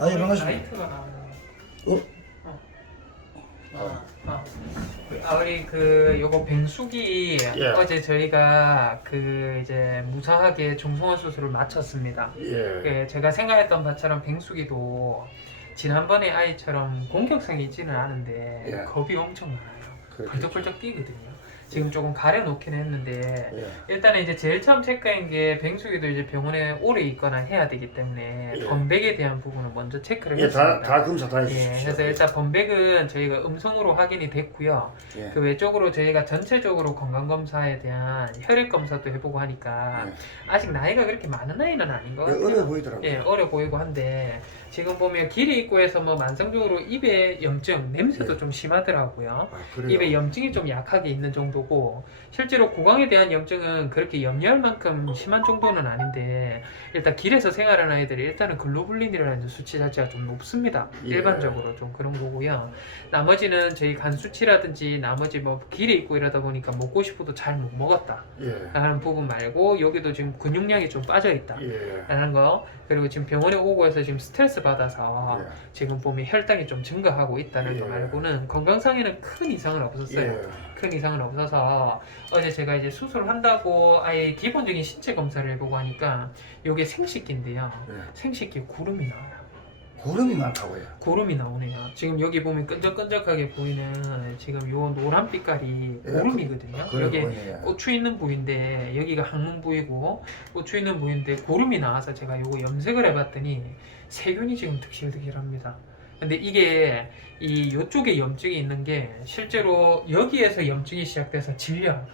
아니, 반갑습니다. 라이트가 나오네. 어? 아, 아. 아, 우리 그 요거 뱅숙이 예. 어제 저희가 그 이제 무사하게 중성화 수술을 마쳤습니다. 예. 그 제가 생각했던 바처럼 뱅숙이도 지난번에 아이처럼 공격성이 있지는 않은데 예. 겁이 엄청 많아요. 그렇겠죠. 벌쩍벌쩍 뛰거든요. 지금 조금 가려놓긴 했는데 예. 일단은 이제 제일 처음 체크한 게 뱅숙이도 이제 병원에 오래 있거나 해야 되기 때문에 예. 범백에 대한 부분을 먼저 체크를 예, 다, 했습니다. 다 검사 다 예, 해주십시오. 그래서 일단 범백은 저희가 음성으로 확인이 됐고요. 예. 그 외적으로 저희가 전체적으로 건강 검사에 대한 혈액 검사도 해보고 하니까 예. 아직 나이가 그렇게 많은 나이는 아닌 것 예, 같아요. 어려 보이더라고요. 예, 어려 보이고 한데 지금 보면 길이 있고 해서 뭐 만성적으로 입에 염증, 냄새도 예. 좀 심하더라고요. 아, 그래요? 입에 염증이 좀 약하게 있는 정도 고 실제로 구강에 대한 염증은 그렇게 염려할 만큼 심한 정도는 아닌데 일단 길에서 생활하는 아이들이 일단은 글로불린이라는 수치 자체가 좀 높습니다. 예. 일반적으로 좀 그런 거고요. 나머지는 저희 간 수치라든지 나머지 뭐 길에 있고 이러다 보니까 먹고 싶어도 잘 못 먹었다 예. 라는 부분 말고 여기도 지금 근육량이 좀 빠져 있다 예. 라는 거 그리고 지금 병원에 오고 해서 지금 스트레스 받아서 예. 지금 보면 혈당이 좀 증가하고 있다는 거 예. 말고는 건강상에는 큰 이상은 없었어요. 예. 큰 이상은 없어서 어제 제가 이제 수술한다고 아예 기본적인 신체 검사를 해보고 하니까 이게 생식기인데요. 예. 생식기에 구름이 나와요. 구름이 많다고요. 구름이 나오네요. 지금 여기 보면 끈적끈적하게 보이는 지금 요 노란 빛깔이 예, 구름이거든요. 그래 여기. 꽂혀 있는 부위인데 여기가 항문 부위고 꽂혀 있는 부위인데 구름이 나와서 제가 요거 염색을 해봤더니 세균이 지금 득실득실합니다. 근데 이게 이 요쪽에 염증이 있는 게 실제로 여기에서 염증이 시작돼서 질려.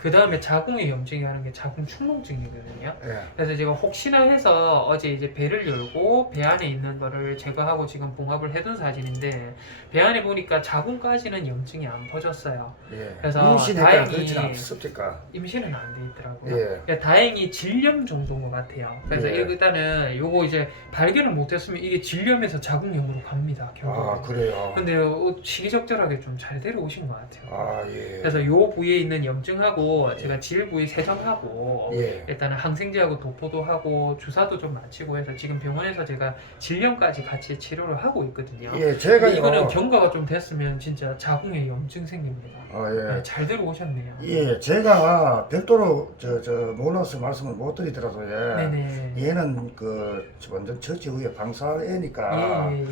그 다음에 자궁에 염증이 하는 게 자궁 축농증이거든요. 예. 그래서 제가 혹시나 해서 어제 이제 배를 열고 배 안에 있는 거를 제거하고 지금 봉합을 해둔 사진인데 배 안에 보니까 자궁까지는 염증이 안 퍼졌어요. 예. 그래서 임신했다 다행히- 않습니까? 임신은 안 돼 있더라고요. 예. 그러니까 다행히 질염 정도인 것 같아요. 그래서 예. 일단은 요거 이제 발견을 못했으면 이게 질염에서 자궁염으로 갑니다. 결국. 아, 그래요. 근데 어, 시기적절하게 좀 잘 데려오신 것 같아요. 아, 예. 그래서 요 부위에 있는 염증하고 제가 질 부위 세정하고 예. 일단은 항생제하고 도포도 하고 주사도 좀 마치고 해서 지금 병원에서 제가 질염까지 같이 치료를 하고 있거든요. 예, 제가 근데 이거는 경과가 좀 됐으면 진짜 자궁에 염증 생깁니다. 아, 네, 예. 잘 들어오셨네요. 예, 제가 별도로 저, 저 몰라서 말씀을 못 드리더라도 예. 네네. 얘는 그 완전 처지후에 방사애니까 예, 예, 예.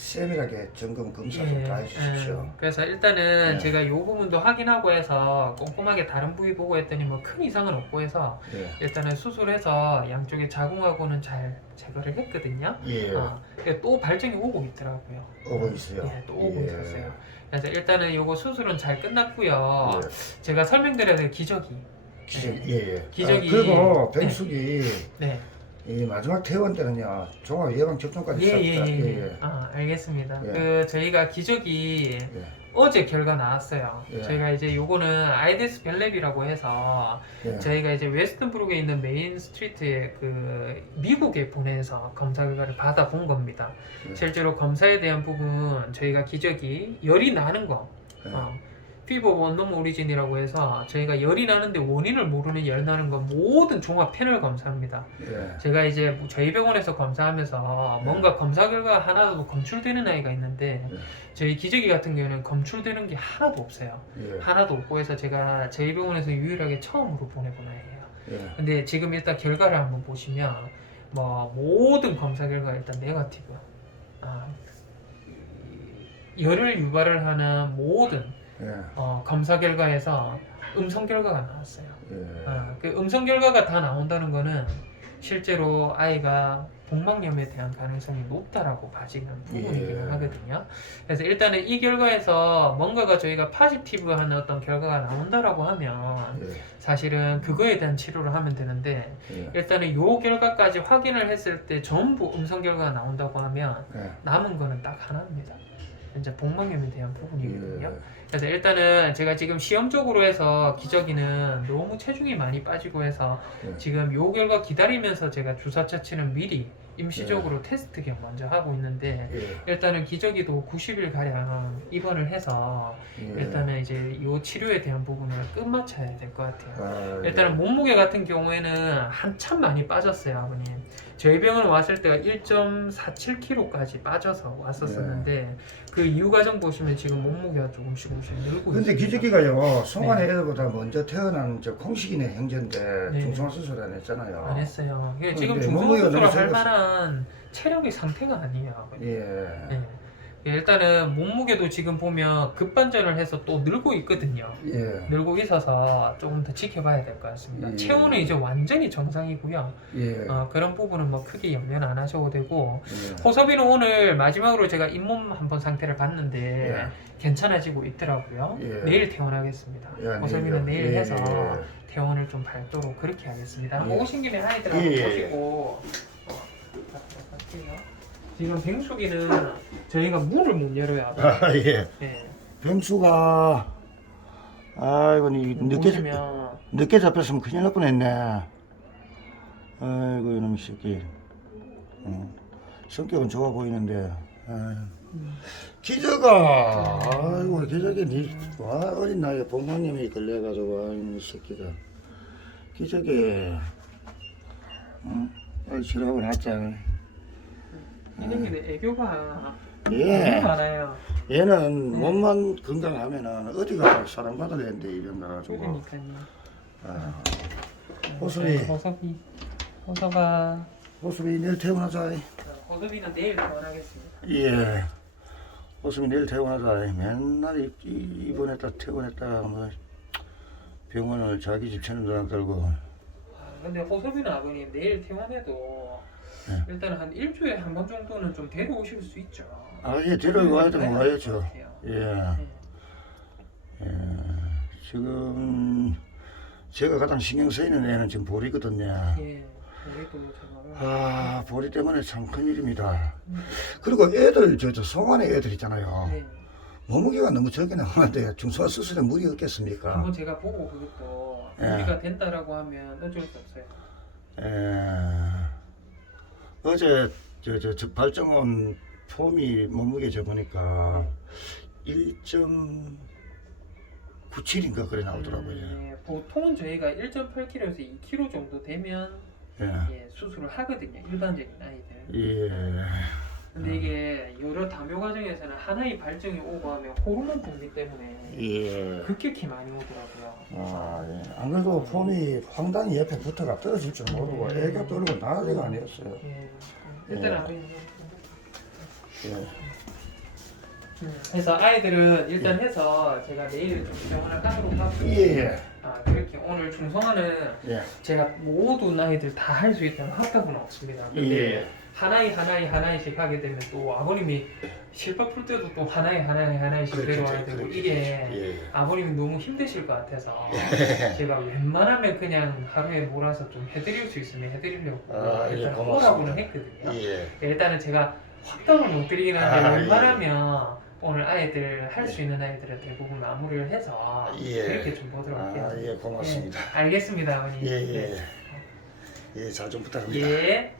세밀하게 점검 검사 예, 좀다 해주십시오. 예. 그래서 일단은 예. 제가 이 부분도 확인하고 해서 꼼꼼하게 다른 부위 보고 했더니 뭐 큰 이상은 없고 해서 예, 일단은 수술해서 양쪽에 자궁하고는 잘 제거를 했거든요. 예, 아, 근데 또 발정이 오고 있더라고요. 오고 있어요. 예, 또 오고 예. 있었어요. 그래서 일단은 요거 수술은 잘 끝났고요. 예, 제가 설명드려야 될 기저귀. 기적, 예, 예. 네. 기저귀- 아, 그리고 병숙이 네. 이 마지막 퇴원 때는요 종합 예방 접종까지 예, 예, 있었다. 예, 예. 아, 알겠습니다. 예. 그 저희가 기저귀 예, 어제 결과 나왔어요. 예. 저희가 이제 요거는 아이데스 벨랩이라고 해서 예. 저희가 이제 웨스턴브룩에 있는 메인 스트리트에 그 미국에 보내서 검사 결과를 받아본 겁니다. 예. 실제로 검사에 대한 부분 저희가 기저귀 열이 나는 거 예. 어, 피버 원룸 오리진이라고 해서 저희가 열이 나는데 원인을 모르는 열 나는 거 모든 종합 패널 검사합니다. 예. 제가 이제 저희 병원에서 검사하면서 뭔가 검사 결과가 하나도 검출되는 아이가 있는데 네. 저희 기저귀 같은 경우는 검출되는 게 하나도 없어요. 예. 하나도 없고 해서 제가 저희 병원에서 유일하게 처음으로 보내본 아이예요. 예. 근데 지금 일단 결과를 한번 보시면 뭐 모든 검사 결과 일단 네거티브. 아, 열을 유발을 하는 모든 예. 어, 검사 결과에서 음성 결과가 나왔어요. 예. 어, 그 음성 결과가 다 나온다는 거는 실제로 아이가 복막염에 대한 가능성이 높다라고 봐지는 부분이기는 예. 하거든요. 그래서 일단은 이 결과에서 뭔가가 저희가 파지티브한 어떤 결과가 나온다라고 하면 예. 사실은 그거에 대한 치료를 하면 되는데 예. 일단은 요 결과까지 확인을 했을 때 전부 음성 결과가 나온다고 하면 예. 남은 거는 딱 하나입니다. 이제 복막염에 대한 부분이거든요. 예. 그래서 일단은 제가 지금 시험적으로 해서 기저귀는 너무 체중이 많이 빠지고 해서 예. 지금 요 결과 기다리면서 제가 주사 처치는 미리 임시적으로 테스트 겸 먼저 하고 있는데 예. 일단은 기저귀도 90일 가량 입원을 해서 예. 일단은 이제 이 치료에 대한 부분을 끝마쳐야 될 것 같아요. 아, 일단은 몸무게 같은 경우에는 한참 많이 빠졌어요, 아버님. 저희 병원 왔을 때가 1.47kg까지 빠져서 왔었었는데 그 이후 과정 보시면 지금 몸무게가 조금씩 조금씩 늘고 근데 있습니다. 기저귀가요 송환의 애들보다 먼저 태어난 저 콩식이네 형제인데 네. 중성화 수술 안 했잖아요. 안 했어요. 이게 지금 근데 중성화 몸무게가 수술을 너무 할 적어서. 만한 체력의 상태가 아니에요. 예. 네. 예, 일단은 몸무게도 지금 보면 급반전을 해서 또 늘고 있거든요. 예. 늘고 있어서 조금 더 지켜봐야 될 것 같습니다. 예. 체온은 이제 완전히 정상이고요. 예. 어, 그런 부분은 뭐 크게 염려는 안 하셔도 되고 예. 호섭이는 오늘 마지막으로 제가 잇몸 한번 상태를 봤는데 예. 괜찮아지고 있더라고요. 예. 내일 퇴원하겠습니다. 예, 호섭이는? 내일 예, 해서 예. 퇴원을 좀 밟도록 그렇게 하겠습니다. 예. 오신 김에 한번 예, 예, 예. 보시고 어, 갈게요. 지금 뱅숙이는 저희가 문을 못 열어요. 아, 예. 예. 병수가 아이고 니 늦게 잡- 보시면 늦게 잡혔으면 큰일 날 뻔했네. 아이고 이놈 새끼. 어. 성격은 좋아 보이는데. 아유. 기저가 아이고 기저귀 니와 어린 나이에 부모님이 걸려가지고 아이고 이 새끼가 기저귀 응? 아이 싫어하고 놨자 이놈이는 애교가 예 많아요. 얘는 몸만 건강하면은 어디 가서 사랑받을 애인데 이병 가가지고 그러니까요. 아, 호섭이. 호섭이. 호섭아. 호수비 내일 퇴근하자 호섭이는 내일 퇴원하겠습니다. 예 호수비 내일 퇴근하자 맨날 입원했다 퇴근했다 뭐 병원을 자기 집 채는 돈 들고 아, 근데 호섭이는 아버님 내일 퇴원해도 네. 일단 한 일주일에 한 번 정도는 좀 데려오실 수 있죠. 아예 데려와야 되면 와야죠. 예, 네. 예 지금 제가 가장 신경 쓰이는 애는 지금 보리거든요 예. 우리도 아 보리 때문에 참 큰일입니다 그리고 애들 저, 저 송환의 애들 있잖아요 네. 몸무게가 너무 적게 나오는데 중소화 수술에 무리 없겠습니까 한번 제가 보고 그것도 예. 우리가 된다라고 하면 어쩔 수 없어요. 에, 어제 저, 저, 저 발정원 폼이 몸무게 재보니까 1.97인가 그래 나오더라고요. 음, 예, 보통은 저희가 1.8kg에서 2kg 정도 되면 예. 예, 수술을 하거든요. 일반적인 아이들. 예. 근데 이게 여러 담요 과정에서는 하나의 발정이 오고 하면 호르몬 분비 때문에 예. 급격히 많이 오더라고요. 아, 예. 안 그래도 폼이 황당히 옆에 붙어가 떨어질 줄 모르고 음. 애가 떨고 난리가 아니었어요. 예. 일단 예. 아버님. 예. 음, 그래서 아이들은 일단 해서 제가 내일 좀 병원을 하도록 하고 예. 아 그렇게 오늘 중성화는 예. 제가 모든 아이들 다 할 수 있다는 확답은 없습니다. 근데 예. 하나의 하나의 하나씩 하게 되면 또 아버님이 실밥 풀 때도 또 하나의 하나의 하나씩 그렇게 데려와야 돼, 되고 그렇게 이게 예. 아버님이 너무 힘드실 것 같아서 제가 웬만하면 그냥 하루에 몰아서 좀 해드릴 수 있으면 해드리려고 아, 예, 일단 고맙습니다. 오라고는 했거든요. 예. 일단은 제가 확답을 못 드리긴 하는데 아, 웬만하면 오늘 아이들 할 수 있는 아이들은 대부분 마무리를 해서 예. 그렇게 좀 보도록 할게요. 아, 예, 고맙습니다. 예, 알겠습니다, 아버님. 예, 네. 예. 예, 잘 좀 부탁합니다. 예.